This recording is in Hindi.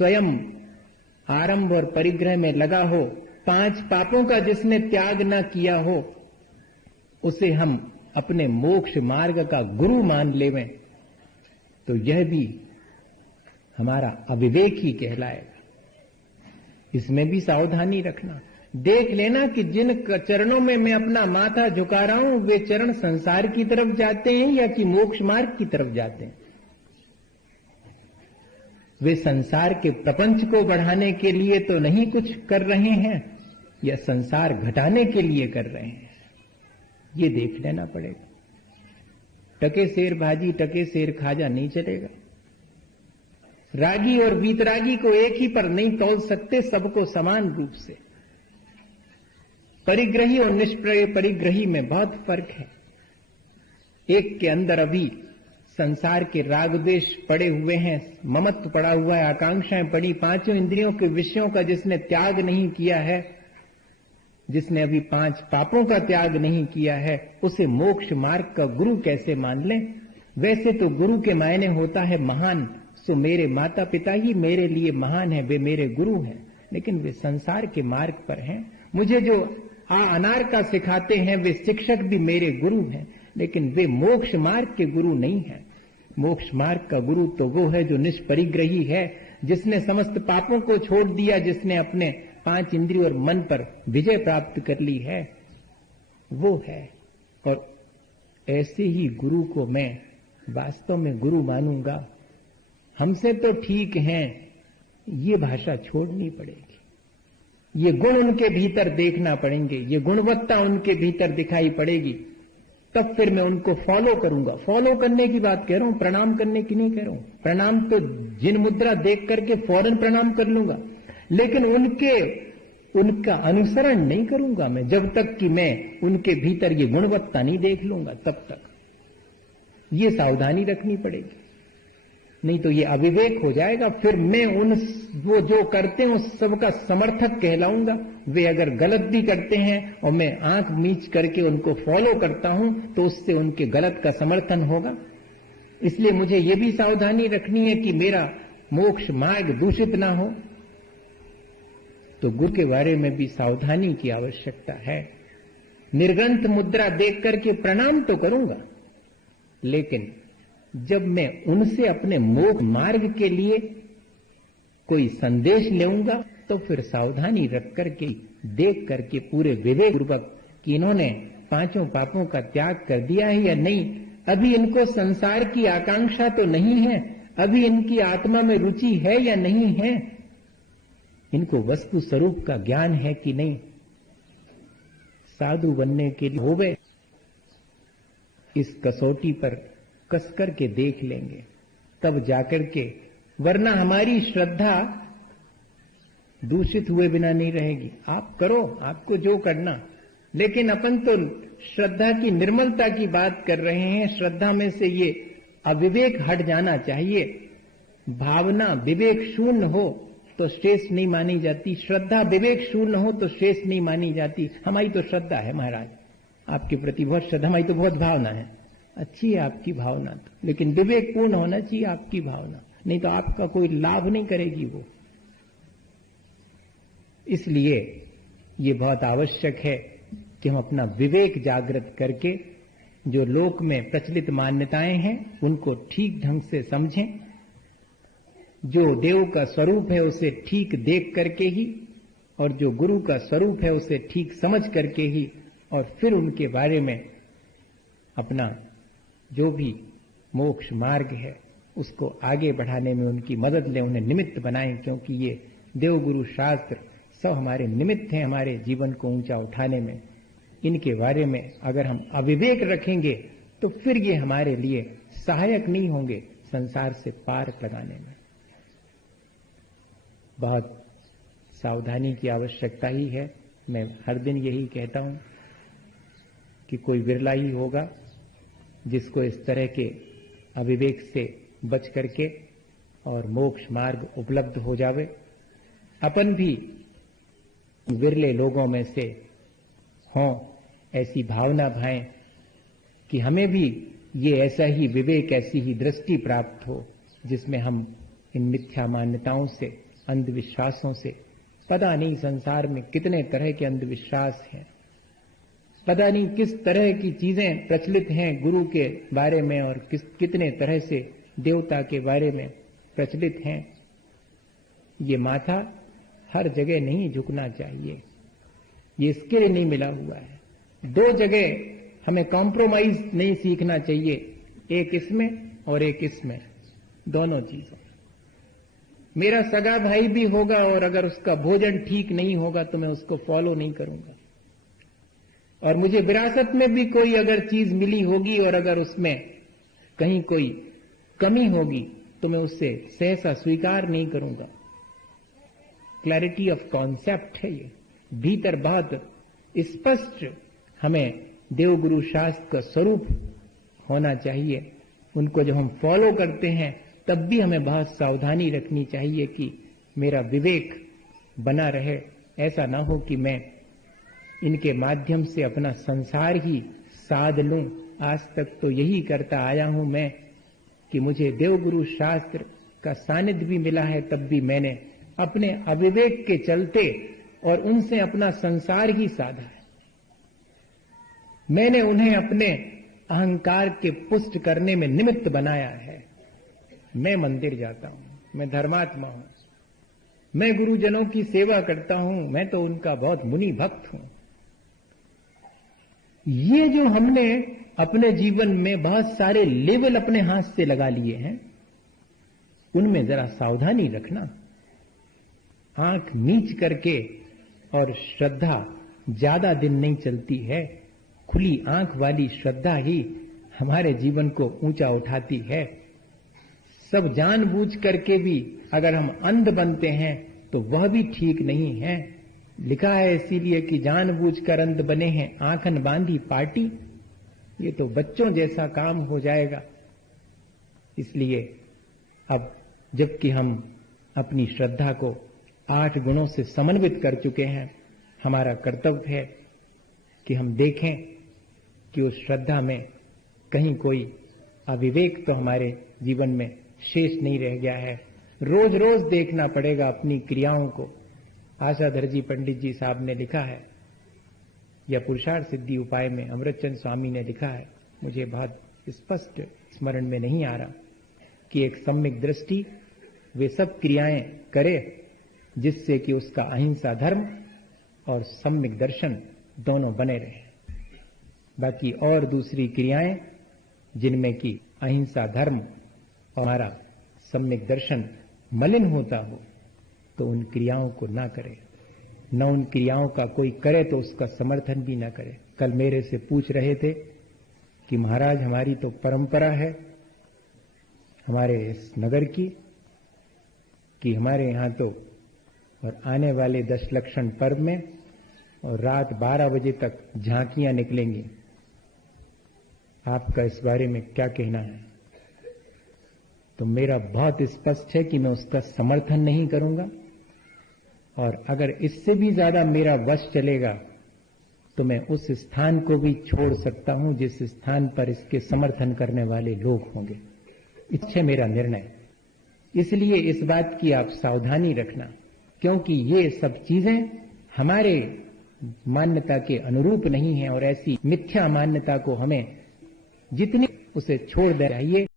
स्वयं आरंभ और परिग्रह में लगा हो, 5 पापों का जिसने त्याग न किया हो, उसे हम अपने मोक्ष मार्ग का गुरु मान लेवें, तो यह भी हमारा अविवेक ही कहलाएगा। इसमें भी सावधानी रखना। देख लेना कि जिन चरणों में मैं अपना माथा झुका रहा हूं, वे चरण संसार की तरफ जाते हैं या कि मोक्ष मार्ग की तरफ जाते हैं। वे संसार के प्रपंच को बढ़ाने के लिए तो नहीं कुछ कर रहे हैं, या संसार घटाने के लिए कर रहे हैं, ये देख लेना पड़ेगा। टके शेर भाजी टके शेर खाजा नहीं चलेगा। रागी और वीतरागी को एक ही पर नहीं तौल सकते, सबको समान रूप से। परिग्रही और निष्प्रय परिग्रही में बहुत फर्क है। एक के अंदर अभी संसार के राग द्वेष पड़े हुए हैं, ममत्व पड़ा हुआ है, आकांक्षाएं पड़ी, 5 इंद्रियों के विषयों का जिसने त्याग नहीं किया है, जिसने अभी 5 पापों का त्याग नहीं किया है, उसे मोक्ष मार्ग का गुरु कैसे मान लें? वैसे तो गुरु के मायने होता है महान, सो मेरे माता पिता ही मेरे लिए महान है, वे मेरे गुरु हैं, लेकिन वे संसार के मार्ग पर हैं। मुझे जो अनार का सिखाते हैं वे शिक्षक भी मेरे गुरु हैं, लेकिन वे मोक्ष मार्ग के गुरु नहीं हैं। मोक्ष मार्ग का गुरु तो वो है जो निष्परिग्रही है, जिसने समस्त पापों को छोड़ दिया, जिसने अपने 5 इंद्रिय और मन पर विजय प्राप्त कर ली है, वो है। और ऐसे ही गुरु को मैं वास्तव में गुरु मानूंगा। हमसे तो ठीक हैं, ये भाषा छोड़नी पड़ेगी। ये गुण उनके भीतर देखना पड़ेंगे, ये गुणवत्ता उनके भीतर दिखाई पड़ेगी, तब फिर मैं उनको फॉलो करूंगा। फॉलो करने की बात कह रहा हूं, प्रणाम करने की नहीं कह रहा हूं। प्रणाम तो जिन मुद्रा देख करके फौरन प्रणाम कर लूंगा, लेकिन उनका अनुसरण नहीं करूंगा मैं, जब तक कि मैं उनके भीतर ये गुणवत्ता नहीं देख लूंगा, तब तक ये सावधानी रखनी पड़ेगी। नहीं तो ये अविवेक हो जाएगा। फिर मैं वो जो करते हैं उस सबका समर्थक कहलाऊंगा। वे अगर गलत भी करते हैं और मैं आंख मीच करके उनको फॉलो करता हूं, तो उससे उनके गलत का समर्थन होगा। इसलिए मुझे ये भी सावधानी रखनी है कि मेरा मोक्ष मार्ग दूषित ना हो। तो गुरु के बारे में भी सावधानी की आवश्यकता है। निर्ग्रंथ मुद्रा देख करके प्रणाम तो करूंगा, लेकिन जब मैं उनसे अपने मोक्ष मार्ग के लिए कोई संदेश लेऊंगा, तो फिर सावधानी रख करके देख करके पूरे विवेक पूर्वक कि इन्होंने 5 पापों का त्याग कर दिया है या नहीं, अभी इनको संसार की आकांक्षा तो नहीं है, अभी इनकी आत्मा में रुचि है या नहीं है, इनको वस्तु स्वरूप का ज्ञान है कि नहीं। साधु बनने के लिए हो गए, इस कसौटी पर कसकर के देख लेंगे, तब जाकर के, वरना हमारी श्रद्धा दूषित हुए बिना नहीं रहेगी। आप करो, आपको जो करना, लेकिन अपन तो श्रद्धा की निर्मलता की बात कर रहे हैं। श्रद्धा में से ये अविवेक हट जाना चाहिए। भावना विवेक शून्य हो तो श्रेष्ठ नहीं मानी जाती, श्रद्धा विवेक शून्य हो तो श्रेष्ठ नहीं मानी जाती। हमारी तो श्रद्धा है महाराज, आपके प्रति बहुत श्रद्धा, हमारी तो बहुत भावना है। अच्छी है आपकी भावना तो, लेकिन विवेक पूर्ण होना चाहिए आपकी भावना, नहीं तो आपका कोई लाभ नहीं करेगी वो। इसलिए ये बहुत आवश्यक है कि हम अपना विवेक जागृत करके जो लोक में प्रचलित मान्यताएं हैं उनको ठीक ढंग से समझें, जो देव का स्वरूप है उसे ठीक देख करके ही, और जो गुरु का स्वरूप है उसे ठीक समझ करके ही, और फिर उनके बारे में अपना जो भी मोक्ष मार्ग है उसको आगे बढ़ाने में उनकी मदद लें, उन्हें निमित्त बनाएं, क्योंकि ये देवगुरु शास्त्र सब हमारे निमित्त हैं हमारे जीवन को ऊंचा उठाने में। इनके बारे में अगर हम अविवेक रखेंगे तो फिर ये हमारे लिए सहायक नहीं होंगे संसार से पार लगाने में। बहुत सावधानी की आवश्यकता ही है। मैं हर दिन यही कहता हूं कि कोई विरला ही होगा जिसको इस तरह के अविवेक से बच करके और मोक्ष मार्ग उपलब्ध हो जावे। अपन भी विरले लोगों में से हों, ऐसी भावना भाएं कि हमें भी ये ऐसा ही विवेक, ऐसी ही दृष्टि प्राप्त हो जिसमें हम इन मिथ्या मान्यताओं से अंधविश्वासों से। पता नहीं संसार में कितने तरह के अंधविश्वास हैं, पता नहीं किस तरह की चीजें प्रचलित हैं गुरु के बारे में और कितने तरह से देवता के बारे में प्रचलित हैं। ये माथा हर जगह नहीं झुकना चाहिए, ये इसके लिए नहीं मिला हुआ है। दो जगह हमें कॉम्प्रोमाइज नहीं सीखना चाहिए, एक इसमें और एक इसमें, दोनों चीजों। मेरा सगा भाई भी होगा और अगर उसका भोजन ठीक नहीं होगा तो मैं उसको फॉलो नहीं करूंगा, और मुझे विरासत में भी कोई अगर चीज मिली होगी और अगर उसमें कहीं कोई कमी होगी तो मैं उससे सहसा स्वीकार नहीं करूंगा। क्लैरिटी ऑफ कॉन्सेप्ट है ये, भीतर बहुत स्पष्ट हमें देवगुरु शास्त्र का स्वरूप होना चाहिए। उनको जब हम फॉलो करते हैं तब भी हमें बहुत सावधानी रखनी चाहिए कि मेरा विवेक बना रहे। ऐसा ना हो कि मैं इनके माध्यम से अपना संसार ही साध लूं। आज तक तो यही करता आया हूं मैं कि मुझे देवगुरु शास्त्र का सानिध्य भी मिला है, तब भी मैंने अपने अविवेक के चलते और उनसे अपना संसार ही साधा है। मैंने उन्हें अपने अहंकार के पुष्ट करने में निमित्त बनाया है। मैं मंदिर जाता हूं, मैं धर्मात्मा हूं, मैं गुरुजनों की सेवा करता हूं, मैं तो उनका बहुत मुनि भक्त हूं। ये जो हमने अपने जीवन में बहुत सारे लेवल अपने हाथ से लगा लिए हैं, उनमें जरा सावधानी रखना। आंख नीच करके और श्रद्धा ज्यादा दिन नहीं चलती है। खुली आंख वाली श्रद्धा ही हमारे जीवन को ऊंचा उठाती है। सब जानबूझ करके भी अगर हम अंध बनते हैं तो वह भी ठीक नहीं है। लिखा है इसीलिए कि जानबूझकर अंध बने हैं आंखन बांधी पाटी। ये तो बच्चों जैसा काम हो जाएगा। इसलिए अब जबकि हम अपनी श्रद्धा को 8 गुणों से समन्वित कर चुके हैं, हमारा कर्तव्य है कि हम देखें कि उस श्रद्धा में कहीं कोई अविवेक तो हमारे जीवन में शेष नहीं रह गया है। रोज रोज देखना पड़ेगा अपनी क्रियाओं को। आशाधर जी पंडित जी साहब ने लिखा है, या पुरुषार्थ सिद्धि उपाय में अमृतचंद स्वामी ने लिखा है, मुझे बहुत स्पष्ट स्मरण में नहीं आ रहा, कि एक सम्यक दृष्टि वे सब क्रियाएं करे जिससे कि उसका अहिंसा धर्म और सम्यक दर्शन दोनों बने रहे। बाकी और दूसरी क्रियाएं जिनमें कि अहिंसा धर्म और हमारा सम्यक दर्शन मलिन होता हो तो उन क्रियाओं को ना करे, न उन क्रियाओं का कोई करे तो उसका समर्थन भी ना करे। कल मेरे से पूछ रहे थे कि महाराज हमारी तो परंपरा है हमारे इस नगर की कि हमारे यहाँ तो और आने वाले 10 लक्षण पर्व में और रात 12 बजे तक झांकियां निकलेंगी। आपका इस बारे में क्या कहना है? तो मेरा बहुत स्पष्ट है कि मैं उसका समर्थन नहीं करूंगा, और अगर इससे भी ज्यादा मेरा वश चलेगा तो मैं उस स्थान को भी छोड़ सकता हूं जिस स्थान पर इसके समर्थन करने वाले लोग होंगे। इससे मेरा निर्णय। इसलिए इस बात की आप सावधानी रखना, क्योंकि ये सब चीजें हमारे मान्यता के अनुरूप नहीं है, और ऐसी मिथ्या मान्यता को हमें जितनी उसे छोड़ देना चाहिए।